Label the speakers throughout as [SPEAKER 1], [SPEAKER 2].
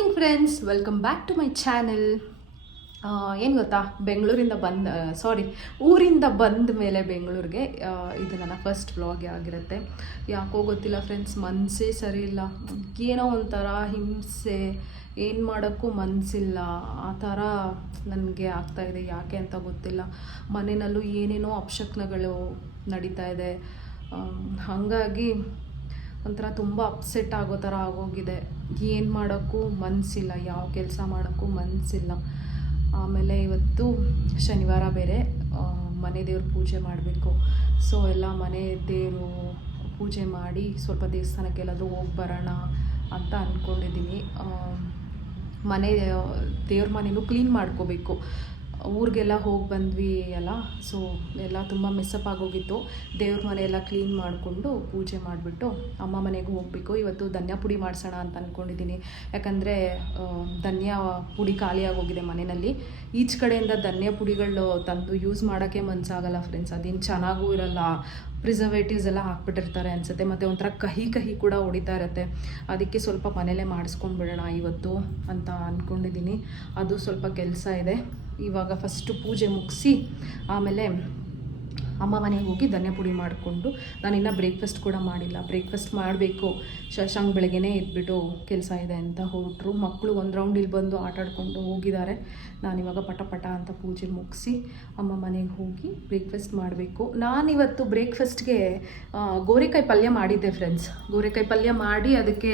[SPEAKER 1] Morning friends welcome back to my channel ಏನು ಗೊತ್ತಾ? ಬೆಂಗಳೂರಿಂದ ಬಂದ ಸಾರಿ ಊರಿಂದ ಬಂದ ಮೇಲೆ ಬೆಂಗಳೂರಿಗೆ ಇದು ನನ್ನ ಫಸ್ಟ್ ವ್ಲಾಗ್ ಆಗಿರುತ್ತೆ. ಯಾಕೋ ಗೊತ್ತಿಲ್ಲ ಫ್ರೆಂಡ್ಸ್ ಮನಸ್ಸೇ ಸರಿ ಇಲ್ಲ ಏನೋ ಒಂಥರ ಹಿಂಸೆ, ಏನು ಮಾಡೋಕ್ಕೂ ಮನಸ್ಸಿಲ್ಲ ಆ ಥರ ನನಗೆ ಆಗ್ತಾಯಿದೆ ಯಾಕೆ ಅಂತ ಗೊತ್ತಿಲ್ಲ. ಮನೆಯಲ್ಲೂ ಏನೇನೋ ಅಪಶಕ್ನಗಳು ನಡೀತಾ ಇದೆ. ಹಾಗಾಗಿ ಒಂಥರ ತುಂಬ ಅಪ್ಸೆಟ್ ಆಗೋ ಥರ ಆಗೋಗಿದೆ. ಏನು ಮಾಡೋಕ್ಕೂ ಮನಸ್ಸಿಲ್ಲ ಯಾವ ಕೆಲಸ ಮಾಡೋಕ್ಕೂ ಮನಸ್ಸಿಲ್ಲ ಆಮೇಲೆ ಇವತ್ತು ಶನಿವಾರ ಬೇರೆ ಮನೆ ದೇವ್ರ ಪೂಜೆ ಮಾಡಬೇಕು. ಸೊ ಎಲ್ಲ ಮನೆ ದೇವರು ಪೂಜೆ ಮಾಡಿ ಸ್ವಲ್ಪ ದೇವಸ್ಥಾನಕ್ಕೆಲ್ಲಾದರೂ ಹೋಗಿ ಬರೋಣ ಅಂತ ಅಂದ್ಕೊಂಡಿದ್ದೀನಿ ಮನೆ ದೇವ್ರ ಮನೆಯೂ ಕ್ಲೀನ್ ಮಾಡ್ಕೋಬೇಕು. ಊರಿಗೆಲ್ಲ ಹೋಗಿ ಬಂದ್ವಿ ಅಲ್ಲ ಸೊ ಎಲ್ಲ ತುಂಬ ಮೆಸ್ಸಪ್ ಆಗೋಗಿತ್ತು. ದೇವ್ರ ಮನೆ ಎಲ್ಲ ಕ್ಲೀನ್ ಮಾಡಿಕೊಂಡು ಪೂಜೆ ಮಾಡಿಬಿಟ್ಟು ಅಮ್ಮ ಮನೆಗೆ ಹೋಗಬೇಕು. ಇವತ್ತು ಧನ್ಯ ಪುಡಿ ಮಾಡಿಸೋಣ ಅಂತ ಅಂದ್ಕೊಂಡಿದ್ದೀನಿ ಯಾಕಂದರೆ ಧನ್ಯ ಪುಡಿ ಖಾಲಿಯಾಗೋಗಿದೆ ಮನೆಯಲ್ಲಿ. ಈಚ್ ಕಡೆಯಿಂದ ಧನ್ಯ ಪುಡಿಗಳು ತಂದು ಯೂಸ್ ಮಾಡೋಕ್ಕೆ ಮನಸ್ಸಾಗಲ್ಲ ಫ್ರೆಂಡ್ಸ್ ಅದೇನು ಚೆನ್ನಾಗೂ ಇರಲ್ಲ. ಪ್ರಿಸರ್ವೇಟಿವ್ಸ್ ಎಲ್ಲ ಹಾಕ್ಬಿಟ್ಟಿರ್ತಾರೆ ಅನಿಸುತ್ತೆ. ಮತ್ತು ಒಂಥರ ಕಹಿ ಕಹಿ ಕೂಡ ಹೊಡಿತಾ ಇರುತ್ತೆ. ಅದಕ್ಕೆ ಸ್ವಲ್ಪ ಮನೇಲೇ ಮಾಡಿಸ್ಕೊಂಡ್ಬಿಡೋಣ ಇವತ್ತು ಅಂತ ಅಂದ್ಕೊಂಡಿದ್ದೀನಿ ಅದು ಸ್ವಲ್ಪ ಕೆಲಸ ಇದೆ. ಇವಾಗ ಫಸ್ಟು ಪೂಜೆ ಮುಗಿಸಿ ಆಮೇಲೆ ಅಮ್ಮ ಮನೆಗೆ ಹೋಗಿ ಧನ್ಯ ಪುಡಿ ಮಾಡಿಕೊಂಡು ನಾನು ಇನ್ನೂ ಬ್ರೇಕ್ಫಾಸ್ಟ್ ಕೂಡ ಮಾಡಿಲ್ಲ. ಬ್ರೇಕ್ಫಾಸ್ಟ್ ಮಾಡಬೇಕು. ಶಶಾಂಕ್ ಬೆಳಗ್ಗೆನೇ ಎದ್ಬಿಟ್ಟು ಕೆಲಸ ಇದೆ ಅಂತ ಹೊರಟ್ರು ಮಕ್ಕಳು ಒಂದು ರೌಂಡ್ ಇಲ್ಲಿ ಬಂದು ಆಟಾಡಿಕೊಂಡು ಹೋಗಿದ್ದಾರೆ. ನಾನಿವಾಗ ಪಟ ಪಟ ಅಂತ ಪೂಜೆ ಮುಗಿಸಿ ಅಮ್ಮ ಮನೆಗೆ ಹೋಗಿ ಬ್ರೇಕ್ಫಾಸ್ಟ್ ಮಾಡಬೇಕು. ನಾನಿವತ್ತು ಬ್ರೇಕ್ಫಾಸ್ಟ್ಗೆ ಗೋರೆಕಾಯಿ ಪಲ್ಯ ಮಾಡಿದ್ದೆ ಫ್ರೆಂಡ್ಸ್ ಗೋರೆಕಾಯಿ ಪಲ್ಯ ಮಾಡಿ ಅದಕ್ಕೆ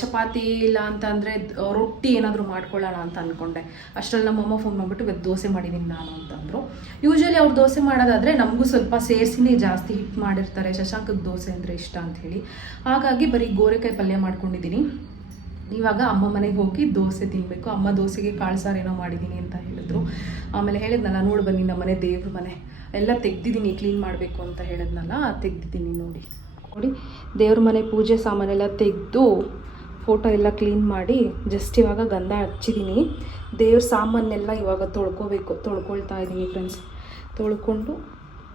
[SPEAKER 1] ಚಪಾತಿ ಇಲ್ಲ ಅಂತಂದರೆ ರೊಟ್ಟಿ ಏನಾದರೂ ಮಾಡ್ಕೊಳ್ಳೋಣ ಅಂತ ಅಂದ್ಕೊಂಡೆ ಅಷ್ಟರಲ್ಲಿ ನಮ್ಮಮ್ಮ ಫೋನ್ ಮಾಡಿಬಿಟ್ಟು ಇವತ್ತು ದೋಸೆ ಮಾಡಿದ್ದೀನಿ ನಾನು ಅಂತಂದರು. ಯೂಶ್ವಲಿ ಅವ್ರು ದೋಸೆ ಮಾಡೋದಾದರೆ ನಮಗೂ ಸ್ವಲ್ಪ ಸೇರಿಸಿನೇ ಜಾಸ್ತಿ ಹಿಟ್ ಮಾಡಿರ್ತಾರೆ ಶಶಾಂಕದ ದೋಸೆ ಅಂದರೆ ಇಷ್ಟ ಅಂತ ಹೇಳಿ. ಹಾಗಾಗಿ ಬರೀ ಗೋರೆಕಾಯಿ ಪಲ್ಯ ಮಾಡ್ಕೊಂಡಿದ್ದೀನಿ. ಇವಾಗ ಅಮ್ಮ ಮನೆಗೆ ಹೋಗಿ ದೋಸೆ ತಿನ್ನಬೇಕು ಅಮ್ಮ ದೋಸೆಗೆ ಕಾಳು ಸಾರು ಏನೋ ಮಾಡಿದ್ದೀನಿ ಅಂತ ಹೇಳಿದ್ರು. ಆಮೇಲೆ ಹೇಳಿದ್ನಲ್ಲ, ನೋಡಿ ಬನ್ನಿ ನಮ್ಮ ಮನೆ ದೇವ್ರ ಮನೆ. ಎಲ್ಲ ತೆಗ್ದಿದ್ದೀನಿ, ಕ್ಲೀನ್ ಮಾಡಬೇಕು ಅಂತ ಹೇಳಿದ್ನಲ್ಲ, ತೆಗ್ದಿದ್ದೀನಿ ನೋಡಿ. ನೋಡಿ, ದೇವ್ರ ಮನೆ ಪೂಜೆ ಸಾಮಾನೆಲ್ಲ ತೆಗೆದು ಫೋಟೋ ಎಲ್ಲ ಕ್ಲೀನ್ ಮಾಡಿ ಜಸ್ಟ್ ಇವಾಗ ಗಂಧ ಹಚ್ಚಿದ್ದೀನಿ ದೇವ್ರ ಸಾಮಾನೆಲ್ಲ ಇವಾಗ ತೊಳ್ಕೊಬೇಕು, ತೊಳ್ಕೊಳ್ತಾ ಇದ್ದೀನಿ ಫ್ರೆಂಡ್ಸ್ ತೊಳ್ಕೊಂಡು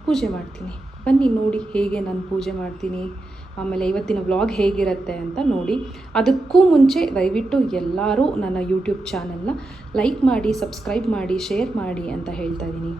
[SPEAKER 1] ಪೂಜೆ ಮಾಡ್ತೀನಿ. ಬನ್ನಿ ನೋಡಿ ಹೇಗೆ ನಾನು ಪೂಜೆ ಮಾಡ್ತೀನಿ. ಆಮೇಲೆ ಇವತ್ತಿನ ವ್ಲಾಗ್ ಹೇಗಿರುತ್ತೆ ಅಂತ ನೋಡಿ. ಅದಕ್ಕೂ ಮುಂಚೆ ದಯವಿಟ್ಟು ಎಲ್ಲರೂ ನನ್ನ ಯೂಟ್ಯೂಬ್ ಚಾನೆಲ್ನ ಲೈಕ್ ಮಾಡಿ, ಸಬ್ಸ್ಕ್ರೈಬ್ ಮಾಡಿ, ಶೇರ್ ಮಾಡಿ ಅಂತ ಹೇಳ್ತಾ ಇದ್ದೀನಿ.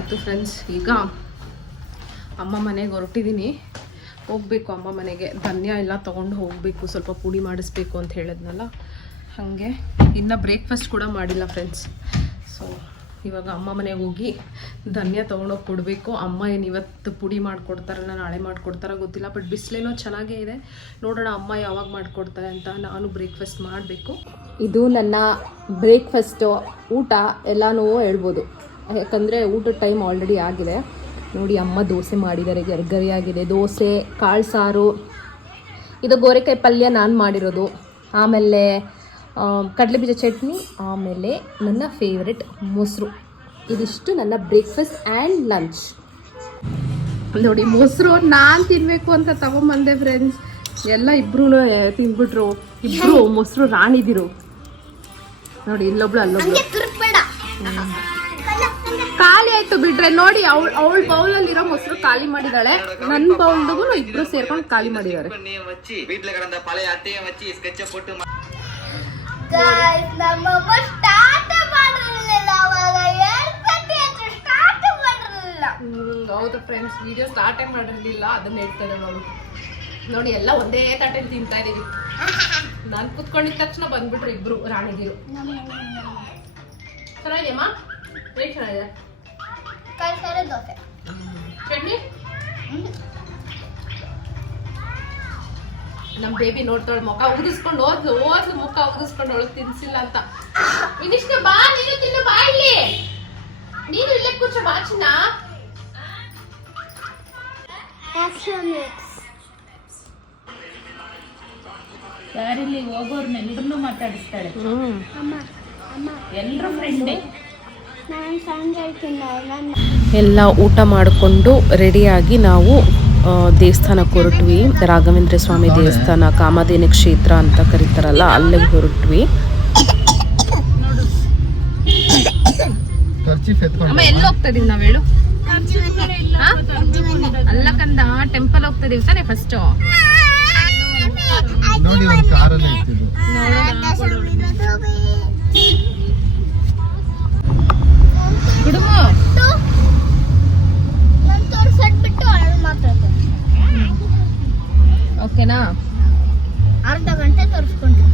[SPEAKER 1] ಆಯಿತು ಫ್ರೆಂಡ್ಸ್ ಈಗ ಅಮ್ಮ ಮನೆಗೆ ಹೊರಟಿದ್ದೀನಿ ಹೋಗಬೇಕು ಅಮ್ಮ ಮನೆಗೆ. ಧನ್ಯ ಎಲ್ಲ ತೊಗೊಂಡು ಹೋಗಬೇಕು, ಸ್ವಲ್ಪ ಪುಡಿ ಮಾಡಿಸ್ಬೇಕು ಅಂತ ಹೇಳಿದ್ನಲ್ಲ. ಹಾಗೆ ಇನ್ನು ಬ್ರೇಕ್ಫಾಸ್ಟ್ ಕೂಡ ಮಾಡಿಲ್ಲ ಫ್ರೆಂಡ್ಸ್ ಸೊ ಇವಾಗ ಅಮ್ಮ ಮನೆಗೆ ಹೋಗಿ ಧನ್ಯ ತೊಗೊಂಡೋಗಿ ಕೊಡಬೇಕು. ಅಮ್ಮ ಏನು ಇವತ್ತು ಪುಡಿ ಮಾಡಿಕೊಡ್ತಾರಲ್ಲ ನಾಳೆ ಮಾಡಿಕೊಡ್ತಾರ ಗೊತ್ತಿಲ್ಲ ಬಟ್ ಬಿಸಿಲೇನೋ ಚೆನ್ನಾಗೇ ಇದೆ. ನೋಡೋಣ ಅಮ್ಮ ಯಾವಾಗ ಮಾಡಿಕೊಡ್ತಾರೆ ಅಂತ ನಾನು ಬ್ರೇಕ್ಫಾಸ್ಟ್ ಮಾಡಬೇಕು.
[SPEAKER 2] ಇದು ನನ್ನ ಬ್ರೇಕ್ಫಾಸ್ಟು ಊಟ, ಎಲ್ಲನೂ ಹೇಳ್ಬೋದು. ಯಾಕಂದರೆ ಊಟದ ಟೈಮ್ ಆಲ್ರೆಡಿ ಆಗಿದೆ. ನೋಡಿ ಅಮ್ಮ ದೋಸೆ ಮಾಡಿದ್ದಾರೆ ಗರ್ಗರಿಯಾಗಿದೆ. ದೋಸೆ ಕಾಳು ಸಾರು. ಇದು ಗೋರೆಕಾಯಿ ಪಲ್ಯ ನಾನು ಮಾಡಿರೋದು. ಆಮೇಲೆ
[SPEAKER 1] ಕಡಲೆಬೀಜ ಚಟ್ನಿ ಆಮೇಲೆ ನನ್ನ ಫೇವ್ರೆಟ್ ಮೊಸರು. ಇದಿಷ್ಟು ನನ್ನ ಬ್ರೇಕ್ಫಾಸ್ಟ್ ಆ್ಯಂಡ್ ಲಂಚ್
[SPEAKER 3] ನೋಡಿ ಮೊಸರು ನಾನು ತಿನ್ಬೇಕು ಅಂತ ತಗೊಂಬಂದೆ ಫ್ರೆಂಡ್ಸ್ ಎಲ್ಲ ಇಬ್ರು ತಿನ್ಬಿಟ್ರು ಇಬ್ರು ಮೊಸರು ರಾಣಿದಿರು. ನೋಡಿ ಇಲ್ಲೊಬ್ಳು ಅಲ್ಲೊಬ್ಳು. ಖಾಲಿ ಆಯ್ತು ಬಿಡ್ರೆ ನೋಡಿ ಅವಳ ಅವಳ ಬೌಲ್ ಅಲ್ಲಿರೋ ಮೊಸರು ಖಾಲಿ ಮಾಡಿದಾಳೆ. ನನ್ನ ಬೌಲ್ದಾಗೂ ಇಬ್ರು ಸೇರ್ಕೊಂಡು ಖಾಲಿ ಮಾಡಿದ್ದಾರೆ. ಹೌದು ಫ್ರೆಂಡ್ಸ್ ವಿಡಿಯೋ ಸ್ಟಾರ್ಟೇ ಮಾಡಿರಲಿಲ್ಲ ಅದನ್ನ ಹೇಳ್ತಾರೆ ನಾವು ನೋಡಿ ಎಲ್ಲ ಒಂದೇ ತಟ್ಟೆ ತಿಂತಾ ಇದೀವಿ. ನಾನು ಕುತ್ಕೊಂಡಿದ್ದ ತಕ್ಷಣ ಬಂದ್ಬಿಟ್ರು ಇಬ್ರು ಸರಿ ಚೆನ್ನಾಗಿದೆಯಮ್ಮ ಹೇಗೆ ಚೆನ್ನಾಗಿದೆ
[SPEAKER 4] ಕೈ ಸರಿ ದೋಸೆ
[SPEAKER 3] ಚಟ್ನಿ ನಮ್ ಬೇಬಿ ನೋಡ್ತಾಳೆ ಮುಖ ಉಗಿಸ್ಕೊಂಡು ಹೋದ್ಲು ಹೋದ್ಲು ಮುಖ ಉಗಿಸ್ಕೊಂಡು ಒಳಗ್ ತಿನ್ಸಿಲ್ಲ ಅಂತ. ಇನ್ನಿಷ್ಟು ಬಾ ನೀನು ತಿನ್ನು ಬಾ ಇಲ್ಲಿ. ನೀನು ಇಲ್ಲೇ ಕೂರ್ಚೋ ಬಾ ಚಿನ್ನ.
[SPEAKER 5] ದಾರಿಲಿ ಹೋಗೋರ್ನೆಲ್ರನ್ನೂ ಮಾತಾಡಿಸ್ತಾಳೆ. ಎಲ್ರೂ ಫ್ರೆಂಡೇ
[SPEAKER 1] ಎಲ್ಲ ಊಟ ಮಾಡಿಕೊಂಡು ರೆಡಿಯಾಗಿ ನಾವು ದೇವಸ್ಥಾನಕ್ಕೆ ಹೊರಟ್ವಿ. ರಾಘವೇಂದ್ರ ಸ್ವಾಮಿ ದೇವಸ್ಥಾನ ಕಾಮಧೇನು ಕ್ಷೇತ್ರ ಅಂತ ಕರೀತಾರಲ್ಲ ಅಲ್ಲಿಗೆ ಹೊರಟ್ವಿ.
[SPEAKER 3] ಅಮ್ಮ ಎಲ್ಲಿ ಹೋಗ್ತಾ ಇದೀವಿ ನಾವ್ ಹೇಳು? ಹಾ? ಅಲ್ಲ ಕಂದ ಟೆಂಪಲ್ ಹೋಗ್ತಾ ಇದೀವಿ ತಾನೆ ಫಸ್ಟ್
[SPEAKER 6] ನೋಡಿ ಒಂದು ಕಾರಲ್ಲಿ ಇರ್ತಿದ್ರು
[SPEAKER 3] ಹುಡುಗ
[SPEAKER 4] ನಾನು ತೋರಿಸ್ಬಿಟ್ಟು ಅವಳು ಮಾತಾಡ್ತೀನಿ.
[SPEAKER 3] ಓಕೆನಾ?
[SPEAKER 4] ಅರ್ಧ ಗಂಟೆ ತೋರಿಸ್ಕೊಂಡ್ರು.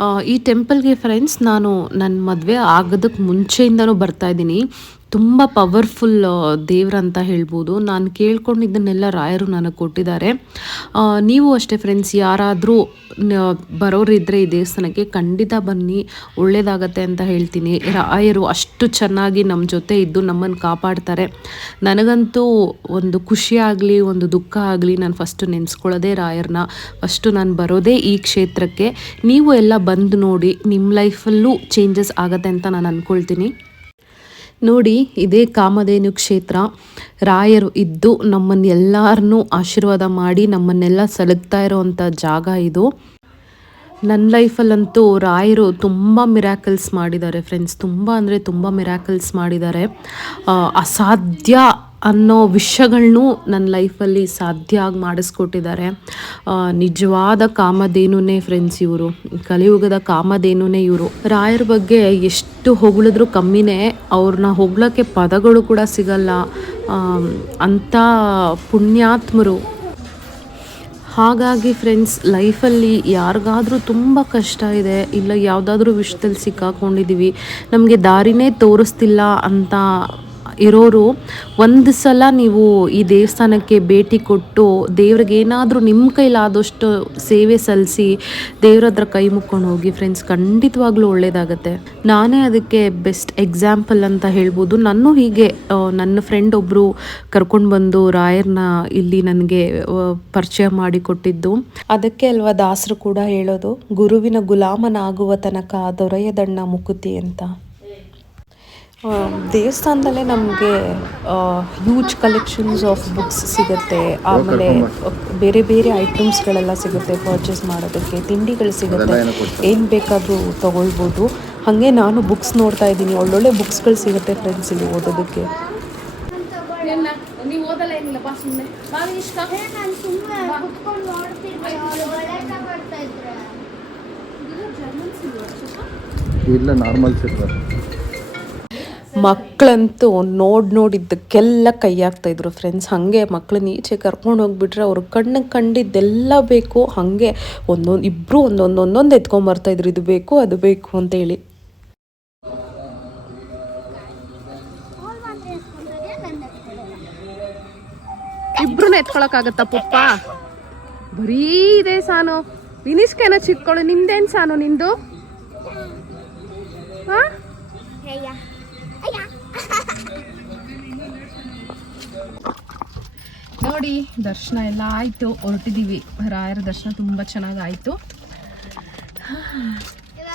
[SPEAKER 1] ಆ, ಈ ಟೆಂಪಲ್ಗೆ ಫ್ರೆಂಡ್ಸ್ ನಾನು ನನ್ನ ಮದುವೆ ಆಗೋದಕ್ಕೆ ಮುಂಚೆಯಿಂದನೂ ಬರ್ತಾ ಇದ್ದೀನಿ. ತುಂಬ ಪವರ್ಫುಲ್ ದೇವ್ರ ಅಂತ ಹೇಳ್ಬೋದು. ನಾನು ಕೇಳ್ಕೊಂಡಿದ್ದನ್ನೆಲ್ಲ ರಾಯರು ನನಗೆ ಕೊಟ್ಟಿದ್ದಾರೆ. ನೀವು ಅಷ್ಟೇ ಫ್ರೆಂಡ್ಸ್ ಯಾರಾದರೂ ಬರೋರಿದ್ದರೆ ಈ ದೇವಸ್ಥಾನಕ್ಕೆ ಖಂಡಿತ ಬನ್ನಿ. ಒಳ್ಳೇದಾಗತ್ತೆ ಅಂತ ಹೇಳ್ತೀನಿ. ರಾಯರು ಅಷ್ಟು ಚೆನ್ನಾಗಿ ನಮ್ಮ ಜೊತೆ ಇದ್ದು ನಮ್ಮನ್ನು ಕಾಪಾಡ್ತಾರೆ. ನನಗಂತೂ ಒಂದು ಖುಷಿ ಆಗಲಿ, ಒಂದು ದುಃಖ ಆಗಲಿ, ನಾನು ಫಸ್ಟು ನೆನೆಸ್ಕೊಳ್ಳೋದೇ ರಾಯರನ್ನ ಫಸ್ಟು ನಾನು ಬರೋದೇ ಈ ಕ್ಷೇತ್ರಕ್ಕೆ. ನೀವು ಎಲ್ಲ ಬಂದು ನೋಡಿ ನಿಮ್ಮ ಲೈಫಲ್ಲೂ ಚೇಂಜಸ್ ಆಗತ್ತೆ ಅಂತ ನಾನು ಅಂದ್ಕೊಳ್ತೀನಿ ನೋಡಿ, ಇದೇ ಕಾಮಧೇನು ಕ್ಷೇತ್ರ. ರಾಯರು ಇದ್ದು ನಮ್ಮನ್ನು ಎಲ್ಲರನ್ನೂ ಆಶೀರ್ವಾದ ಮಾಡಿ ನಮ್ಮನ್ನೆಲ್ಲ ಸಲಗ್ತಾ ಇರೋವಂಥ ಜಾಗ ಇದು. ನನ್ನ ಲೈಫಲ್ಲಂತೂ ರಾಯರು ತುಂಬ ಮಿರಾಕಲ್ಸ್ ಮಾಡಿದ್ದಾರೆ ಫ್ರೆಂಡ್ಸ್ ತುಂಬ ಅಂದರೆ ತುಂಬ ಮಿರಾಕಲ್ಸ್ ಮಾಡಿದ್ದಾರೆ. ಅಸಾಧ್ಯ ಅನ್ನೋ ವಿಷಯಗಳನ್ನೂ ನನ್ನ ಲೈಫಲ್ಲಿ ಸಾಧ್ಯ ಆಗಿ ಮಾಡಿಸ್ಕೊಟ್ಟಿದ್ದಾರೆ. ನಿಜವಾದ ಕಾಮಧೇನುನೇ ಫ್ರೆಂಡ್ಸ್ ಇವರು. ಕಲಿಯುಗದ ಕಾಮಧೇನುನೇ ಇವರು. ರಾಯರ ಬಗ್ಗೆ ಎಷ್ಟು ಹೊಗಳಿದ್ರು ಕಮ್ಮಿನೇ ಅವ್ರನ್ನ ಹೊಗಳಕ್ಕೆ ಪದಗಳು ಕೂಡ ಸಿಗಲ್ಲ. ಅಂಥ ಪುಣ್ಯಾತ್ಮರು. ಹಾಗಾಗಿ ಫ್ರೆಂಡ್ಸ್ ಲೈಫಲ್ಲಿ ಯಾರಿಗಾದರೂ ತುಂಬ ಕಷ್ಟ ಇದೆ. ಇಲ್ಲ, ಯಾವುದಾದ್ರೂ ವಿಷಯದಲ್ಲಿ ಸಿಕ್ಕಾಕೊಂಡಿದ್ದೀವಿ ನಮಗೆ ದಾರಿನೇ ತೋರಿಸ್ತಿಲ್ಲ ಅಂತ ಇರೋರು, ಒಂದು ಸಲ ನೀವು ಈ ದೇವಸ್ಥಾನಕ್ಕೆ ಭೇಟಿ ಕೊಟ್ಟು ದೇವ್ರಿಗೆ ಏನಾದರೂ ನಿಮ್ಮ ಕೈಲಾದಷ್ಟು ಸೇವೆ ಸಲ್ಲಿಸಿ ದೇವ್ರ ಹತ್ರ ಕೈ ಮುಕ್ಕೊಂಡು ಹೋಗಿ ಫ್ರೆಂಡ್ಸ್ ಖಂಡಿತವಾಗ್ಲೂ ಒಳ್ಳೇದಾಗತ್ತೆ. ನಾನೇ ಅದಕ್ಕೆ ಬೆಸ್ಟ್ ಎಕ್ಸಾಂಪಲ್ ಅಂತ ಹೇಳ್ಬೋದು. ನಾನು ಹೀಗೆ ನನ್ನ ಫ್ರೆಂಡ್ ಒಬ್ಬರು ಕರ್ಕೊಂಡು ಬಂದು ರಾಯರ್ನ ಇಲ್ಲಿ ನನಗೆ ಪರಿಚಯ ಮಾಡಿಕೊಟ್ಟಿದ್ದು ಅದಕ್ಕೆ ಅಲ್ವಾ ದಾಸರು ಕೂಡ ಹೇಳೋದು, ಗುರುವಿನ ಗುಲಾಮನಾಗುವ ತನಕ ದೊರೆಯದಣ್ಣ ಮುಕುತಿ ಅಂತ. ದೇವಸ್ಥಾನದಲ್ಲೇ ನಮಗೆ ಹ್ಯೂಜ್ ಕಲೆಕ್ಷನ್ಸ್ ಆಫ್ ಬುಕ್ಸ್ ಸಿಗುತ್ತೆ. ಆಮೇಲೆ ಬೇರೆ ಬೇರೆ ಐಟಮ್ಸ್ಗಳೆಲ್ಲ ಸಿಗುತ್ತೆ ಪರ್ಚೇಸ್ ಮಾಡೋದಕ್ಕೆ ತಿಂಡಿಗಳು ಸಿಗುತ್ತೆ. ಏನು ಬೇಕಾದರೂ ತೊಗೊಳ್ಬೋದು. ಹಾಗೆ ನಾನು ಬುಕ್ಸ್ ನೋಡ್ತಾ ಇದ್ದೀನಿ. ಒಳ್ಳೊಳ್ಳೆ ಬುಕ್ಸ್ಗಳು ಸಿಗುತ್ತೆ ಫ್ರೆಂಡ್ಸ್ ಇಲ್ಲಿ ಓದೋದಕ್ಕೆ.
[SPEAKER 6] ಇಲ್ಲ ನಾರ್ಮಲ್ ಸಿರ್ತಾರೆ
[SPEAKER 1] ಮಕ್ಕಳಂತೂ ನೋಡಿ ನೋಡಿದ್ದಕ್ಕೆಲ್ಲ ಕೈ ಹಾಕ್ತಾಯಿದ್ರು ಫ್ರೆಂಡ್ಸ್ ಹಾಗೆ ಮಕ್ಕಳನ್ನ ಈಚೆ ಕರ್ಕೊಂಡು ಹೋಗ್ಬಿಟ್ರೆ ಅವ್ರ ಕಣ್ಣಿಗೆ ಕಂಡಿದ್ದೆಲ್ಲ ಬೇಕು. ಹಾಗೆ ಒಂದೊಂದು ಇಬ್ಬರು ಒಂದೊಂದು ಒಂದೊಂದು ಎತ್ಕೊಂಬರ್ತಾಯಿದ್ರು ಇದು ಬೇಕು, ಅದು ಬೇಕು ಅಂತೇಳಿ
[SPEAKER 4] ಹೇಳಿ. ಇಬ್ರು
[SPEAKER 3] ಇಬ್ರು ಎತ್ಕೊಳಕ್ಕಾಗತ್ತ ಪಪ್ಪ? ಬರೀ ಇದೆ ಸಾನು. ವಿನಿಷ್ಕೇನ ಚಿಕ್ಕಳು, ನಿಮ್ದೇನ್ ಸಾನು ನಿಂದು? ಹಾ? ನೋಡಿ ದರ್ಶನ ಎಲ್ಲ ಆಯ್ತು. ಹೊರಟಿದ್ದೀವಿ. ರಾಯರ ದರ್ಶನ ತುಂಬ ಚೆನ್ನಾಗಿ ಆಯ್ತು.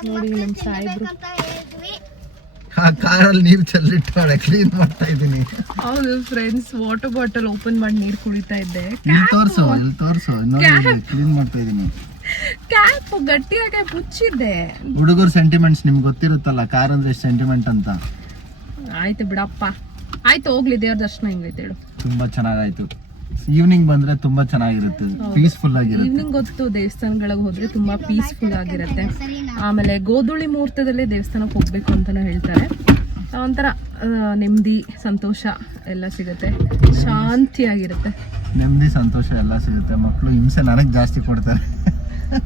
[SPEAKER 3] ನೋಡಿ ನಮ್ಮ ಸಾಯಿಬ್ರು. ಅಂತ ಹೇಳಿದ್ವಿ.
[SPEAKER 6] ಆ ಕಾರಲ್ಲಿ ನೀರು ಚೆಲ್ಲಿಟ್ಟು ಕ್ಲೀನ್ ಮಾಡ್ತಾ ಇದ್ದೀನಿ.
[SPEAKER 1] ಹೌದು ಫ್ರೆಂಡ್ಸ್ ವಾಟರ್ ಬಾಟಲ್ ಓಪನ್ ಮಾಡಿ ನೀರು ಕುಡಿತಾ ಇದ್ದೆ.
[SPEAKER 6] ತೋರ್ಸು ಇಲ್ಲಿ ತೋರ್ಸು. ನೋಡಿ ಕ್ಲೀನ್ ಮಾಡ್ತಾ ಇದ್ದೀನಿ.
[SPEAKER 1] ಕ್ಯಾಪ್ ಗಟ್ಟಿಯಾಗಿ ಮುಚ್ಚಿದ್ದೆ.
[SPEAKER 6] ಹುಡುಗರು ಸೆಂಟಿಮೆಂಟ್ಸ್ ನಿಮ್ಗೆ ಗೊತ್ತಿರುತ್ತಲ್ಲ ಕಾರ್ ಅಂದ್ರೆ ಎಷ್ಟು ಸೆಂಟಿಮೆಂಟ್ ಅಂತ?
[SPEAKER 1] ಆಯ್ತು ಬಿಡಪ್ಪ. ಆಯ್ತು ಹೋಗ್ಲಿ ದೇವ್ರ ದರ್ಶನ ಹೆಂಗೈತೆ ಹೇಳು.
[SPEAKER 6] ತುಂಬಾ ಚೆನ್ನಾಗಾಯ್ತು. ಈವ್ನಿಂಗ್ ಬಂದ್ರೆ ತುಂಬಾ ಚೆನ್ನಾಗಿರುತ್ತೆ. ಪೀಸ್ಫುಲ್ ಆಗಿರುತ್ತೆ.
[SPEAKER 1] ಈವ್ನಿಂಗ್ ಗೊತ್ತು ದೇವಸ್ಥಾನಗಳಿಗೆ ಹೋದ್ರೆ ತುಂಬಾ ಪೀಸ್ಫುಲ್ ಆಗಿರುತ್ತೆ. ಆಮೇಲೆ ಗೋಧುಳಿ ಮುಹೂರ್ತದಲ್ಲೇ ದೇವಸ್ಥಾನಕ್ಕೆ ಹೋಗ್ಬೇಕು ಅಂತಾನು ಹೇಳ್ತಾರೆ. ಒಂಥರ ನೆಮ್ಮದಿ ಸಂತೋಷ ಎಲ್ಲ ಸಿಗುತ್ತೆ. ಶಾಂತಿ ಆಗಿರುತ್ತೆ
[SPEAKER 6] ನೆಮ್ಮದಿ ಸಂತೋಷ ಎಲ್ಲ ಸಿಗುತ್ತೆ. ಮಕ್ಕಳು ಹಿಂಸೆ ನನಗೆ ಜಾಸ್ತಿ ಕೊಡ್ತಾರೆ.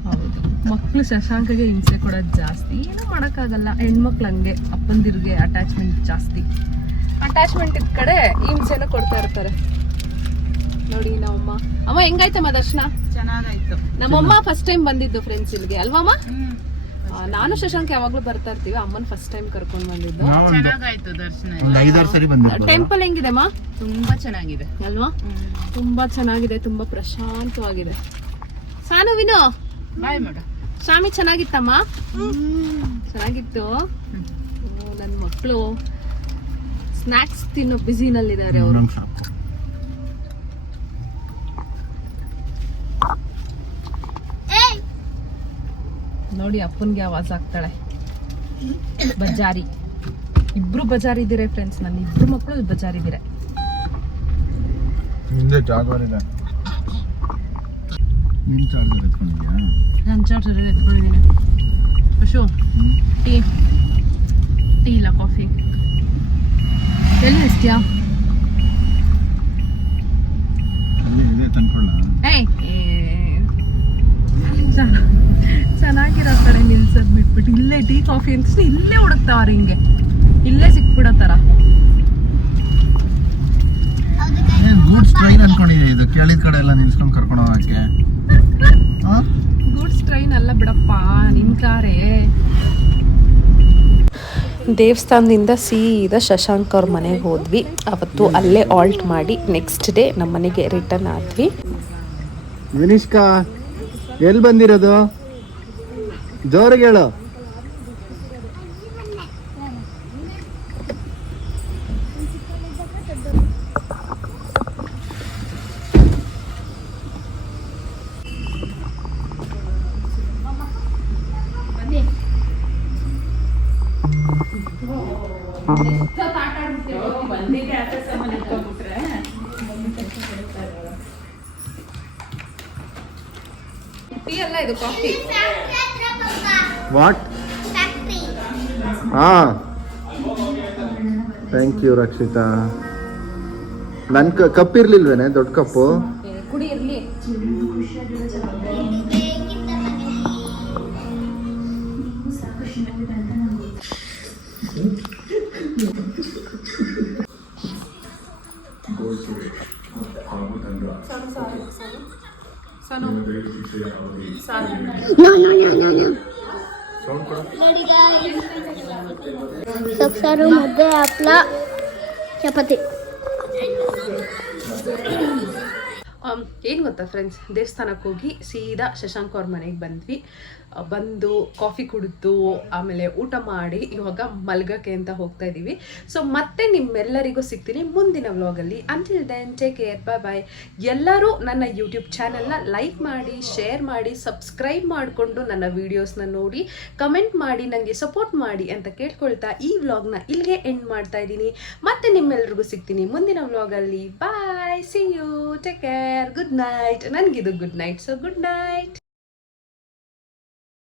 [SPEAKER 1] ಹೌದು. ಮಕ್ಕಳು ಶಶಾಂಕಗೆ ಹಿಂಸೆ ಕೊಡೋದು ಜಾಸ್ತಿ. ಏನೂ ಮಾಡೋಕ್ಕಾಗಲ್ಲ. ಹೆಣ್ಮಕ್ಳು ಹಂಗೆ ಅಪ್ಪಂದಿರಿಗೆ ಅಟ್ಯಾಚ್ಮೆಂಟ್ ಜಾಸ್ತಿ. ಅಟ್ಯಾಚ್ಮೆಂಟ್ ಇದ್ ಕಡೆ ಹಿಂಸೆನೂ ಕೊಡ್ತಾ ಇರ್ತಾರೆ. ನೋಡಿ ನಮ್ಮಮ್ಮ. ಅಮ್ಮ ಹೆಂಗಾಯ್ತಮ್ಮ ದರ್ಶನ?
[SPEAKER 5] ಚೆನ್ನಾಗಾಯ್ತು.
[SPEAKER 1] ನಮ್ಮಮ್ಮ ಫಸ್ಟ್ ಟೈಮ್ ಬಂದಿದ್ದು ಫ್ರೆಂಡ್ಸ್ ಇಲ್ಲಿಗೆ. ಅಲ್ವಮ್ಮ ನಾನು ಶಶಾಂಕ್ ಯಾವಾಗ್ಲೂ ಬರ್ತಾ ಇರ್ತೀವಿ. ಅಮ್ಮನ್ ಫಸ್ಟ್ ಟೈಮ್ ಕರ್ಕೊಂಡ್ ಬಂದಿದ್ದು.
[SPEAKER 5] ಚೆನ್ನಾಗಾಯ್ತು ದರ್ಶನ
[SPEAKER 1] ಟೆಂಪಲ್ ಹೆಂಗಿದೆಮ್ಮ
[SPEAKER 5] ತುಂಬಾ ಚೆನ್ನಾಗಿದೆ.
[SPEAKER 1] ಅಲ್ವಾ? ತುಂಬಾ ಚೆನ್ನಾಗಿದೆ. ತುಂಬಾ ಪ್ರಶಾಂತವಾಗಿದೆ. ಸಾನು ವಿನೋ?
[SPEAKER 5] ಬಾಯ್ ಮೇಡಮ್
[SPEAKER 1] ಸ್ವಾಮಿ ಚೆನ್ನಾಗಿತ್ತಮ್ಮ? ಚೆನ್ನಾಗಿತ್ತು. ನನ್ನ ಮಕ್ಕಳು ಸ್ನ್ಯಾಕ್ಸ್ ತಿನ್ನೋ ಬ್ಯುಸಿನಲ್ಲಿದ್ದಾರೆ ಅವರು. ನೋಡಿ ಅಪ್ಪನ್ಗೆ ಆವಾಜ್ ಆಗ್ತಾಳೆ. ಬಜಾರಿ. ಇಬ್ರು ಬಜಾರ್ ಇದ್ದೀರಾ ಫ್ರೆಂಡ್ಸ್ ನನ್ನ ಇಬ್ರು ಮಕ್ಕಳು ಬಜಾರ್ ಇದ್ದೀರಾ
[SPEAKER 6] ಹಿಂದೆ ಜಾಗವರ್ ಇದೆ ನಿನ್ ಚಾರ್ಜರ್ ಎತ್ಕೊಂಡಿದ್ಯಾ?
[SPEAKER 1] ನನ್ನ ಚಾರ್ಜರ್ ಎತ್ಕೊಂಡಿದ್ದೀನಿ. ಖುಷು ಟೀ. ಟೀ ಇಲ್ಲ ಕಾಫಿ. ಎಲ್ಲಿ ನಿಲ್ಸ್ತೀಯಾ
[SPEAKER 6] ಅಲ್ಲಿ ಇದೆ ತಂದ್ಕೊಳ್ಳ.
[SPEAKER 1] ಏಯ್ ಚೆನ್ನ- ಚೆನ್ನಾಗಿರೋ ಕಡೆ ನಿಲ್ಸದ್ ಬಿಟ್ಬಿಟ್ಟು ಇಲ್ಲೇ ಟೀ ಕಾಫಿ ಅಂತ ಇಲ್ಲೇ ಹುಡುಕ್ತಾವ್ರ ಹಿಂಗೆ. ಇಲ್ಲೇ ಸಿಕ್ಬಿಡೋ ಥರ
[SPEAKER 6] ಗೂಡ್ಸ್ ಟ್ರೈನ್ ಅನ್ಕೊಂಡಿದೆ ಇದು? ಕೇಳಿದ ಕಡೆ ಎಲ್ಲ ನಿಲ್ಸ್ಕೊಂಡು ಕರ್ಕೊಂಡು ಹೋಗಕ್ಕೆ.
[SPEAKER 1] ಗೂಡ್ಸ್ ಟ್ರೈನ್ ಅಲ್ಲ ಬಿಡಪ್ಪ ನಿನ್ ಕಾರೇ.
[SPEAKER 2] ದೇವಸ್ಥಾನದಿಂದ ಸೀದಾ ಶಶಾಂಕ್ ಅವ್ರ ಮನೆಗೆ ಹೋದ್ವಿ. ಅವತ್ತು ಅಲ್ಲೇ ಆಲ್ಟ್ ಮಾಡಿ ನೆಕ್ಸ್ಟ್ ಡೇ ನಮ್ಮ ಮನೆಗೆ ರಿಟರ್ನ್ ಆದ್ವಿ.
[SPEAKER 6] ವಿನಿಷ್ಕಾ ಎಲ್ಲಿ ಬಂದಿರೋದು? ಜೋರಿಗೆ ಹೇಳು.
[SPEAKER 1] ಟೀ ಅಲ್ಲ ಇದು ಕಾಫಿ
[SPEAKER 6] ವಾಟ್
[SPEAKER 3] ಫ್ಯಾಕ್ಟ್ರಿ
[SPEAKER 6] ಹಾ ಥ್ಯಾಂಕ್ ಯು ರಕ್ಷಿತಾ ನನ್ನ ಕಪ್ ಇರ್ಲಿಲ್ವೇನೆ? ದೊಡ್ಡ ಕಪ್ಪು?
[SPEAKER 1] ಕುಡಿ ಇರ್ಲಿ.
[SPEAKER 3] ಸೊಪ್ಸಾರು ಮುದ್ದೆ ಹಪ್ಳ ಚಪಾತಿ
[SPEAKER 1] ಏನು ಗೊತ್ತಾ ಫ್ರೆಂಡ್ಸ್ ದೇವಸ್ಥಾನಕ್ಕೆ ಹೋಗಿ ಸೀದಾ ಶಶಾಂಕ್ ಅವ್ರ ಮನೆಗೆ ಬಂದ್ವಿ. ಆ, ಬಂದು ಕಾಫಿ ಕುಡಿದು, ಆಮೇಲೆ ಊಟ ಮಾಡಿ ಇವಾಗ ಮಲ್ಗಕ್ಕೆ ಅಂತ ಹೋಗ್ತಾ ಇದ್ದೀವಿ ಸೊ ಮತ್ತೆ ನಿಮ್ಮೆಲ್ಲರಿಗೂ ಸಿಗ್ತೀನಿ ಮುಂದಿನ ವ್ಲಾಗಲ್ಲಿ. Until then take care bye bye ಎಲ್ಲರೂ ನನ್ನ ಯೂಟ್ಯೂಬ್ ಚಾನಲ್ನ ಲೈಕ್ ಮಾಡಿ ಶೇರ್ ಮಾಡಿ ಸಬ್ಸ್ಕ್ರೈಬ್ ಮಾಡಿಕೊಂಡು ನನ್ನ ವೀಡಿಯೋಸ್ನ ನೋಡಿ ಕಮೆಂಟ್ ಮಾಡಿ ನನಗೆ ಸಪೋರ್ಟ್ ಮಾಡಿ ಅಂತ ಕೇಳ್ಕೊಳ್ತಾ ಈ ವ್ಲಾಗ್ನ ಇಲ್ಲಿಗೆ ಎಂಡ್ ಮಾಡ್ತಾ ಇದ್ದೀನಿ ಮತ್ತೆ ನಿಮ್ಮೆಲ್ರಿಗೂ ಸಿಗ್ತೀನಿ ಮುಂದಿನ ವ್ಲಾಗಲ್ಲಿ. Bye see you take care good night ನನಗಿದು good night so good night